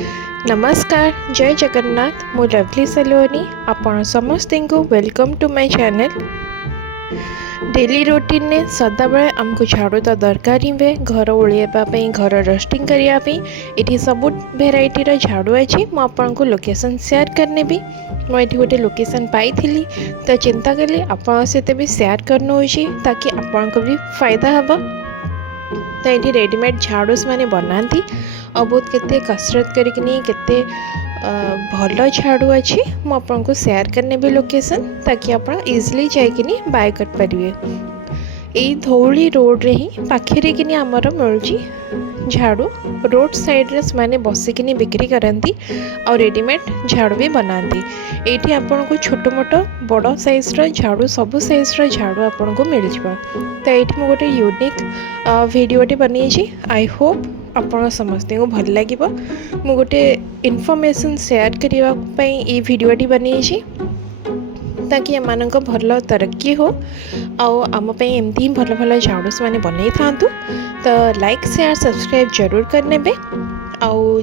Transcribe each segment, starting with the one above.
नमस्कार जय जगन्नाथ मु लवली सलोनी आपण समस्त को welcome to my channel. Daily routine ने सदाबले आमको झाड़ू तो दरकार ही हुए घर ओळापी घर डस्टिंग करने ये सब भेराइटीर झाड़ू अच्छी मुझे लोकेशन शेयर करने भी मुझे गोटे लोकेशन पाई तो चिंता कली आपण सहित भी शेयर करना ताकि आपण को भी फायदा हम। तो ये रेडीमेड झाड़ूस मैंने बनाती और बहुत केते कसरत करके भल झाड़ू अच्छी मुझे शेयर करने भी लोकेशन ताकि आप इजिली जाकि बाय कर पारे। यही धौली रोड रे ही पाखे कि आमर मिलूँ झाड़ू रोड साइड रे माने बसिकिनी बिक्री करती और रेडीमेड झाड़ू भी बनाती। ये आपन को छोट मोट बड़ साइज झाड़ू सब साइज झाड़ू आपन को मिल जाए। तो ये मुझे गोटे यूनिक भिडियोटे बनई आई होप आपण समस्त को भल लगे। मु गोटे इनफॉरमेशन शेयर करने ये भिडियोटी बनई ताकि एमान भल तरक्की हो आमपाई एमती भल भल झाड़ूस मैंने बनई था। तो लाइक शेयर सब्सक्राइब जरूर करने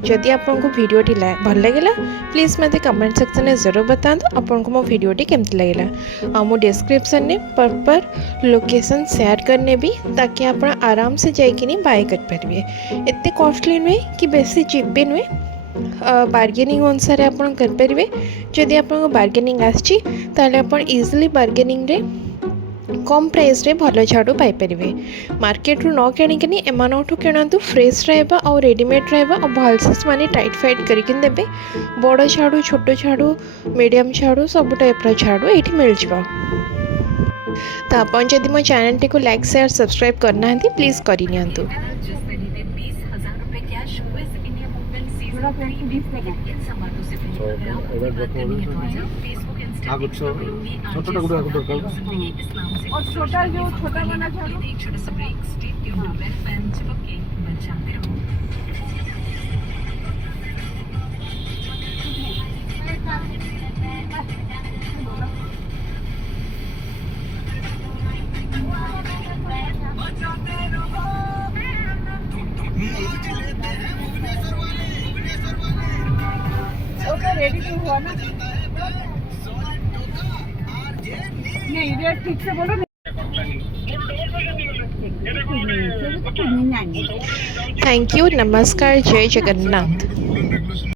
जदि आपको भिडियोटी भल लगे प्लीज़ मत कमेंट सेक्शन में जरूर बतातु आपको मो भिडियोटी केमती लगे। मु डिस्क्रिप्शन में प्रॉपर लोकेशन शेयर करने भी ताकि आप आराम से जाकि बाय कर पारे। एत कॉस्टली नुहे कि बेसी चीप भी नुहे बार्गेनिंग अनुसार आप करें। जदि आप बार्गेनिंग आसी इजिली बार्गेनिंग रे कम प्राइस रे भल झाड़ू पाइपर। मार्केट रू न कि एमानठू किणतु फ्रेश रहा और रेडीमेड रहा और भलसे माने टाइट फाइट करके देवे। बड़ झाड़ू छोट झाड़ू मीडियम झाड़ू सब टाइप झाड़ू ये मिल जाए। तो आप जदि मो चैनल टी को लाइक शेयर सब्सक्राइब करना प्लीज करनी। और छोटा जो छोटा वाला झाड़ू रेडी तो हुआ ना? नहीं रेट ठीक से बोलो। थैंक यू नमस्कार जय जगन्नाथ।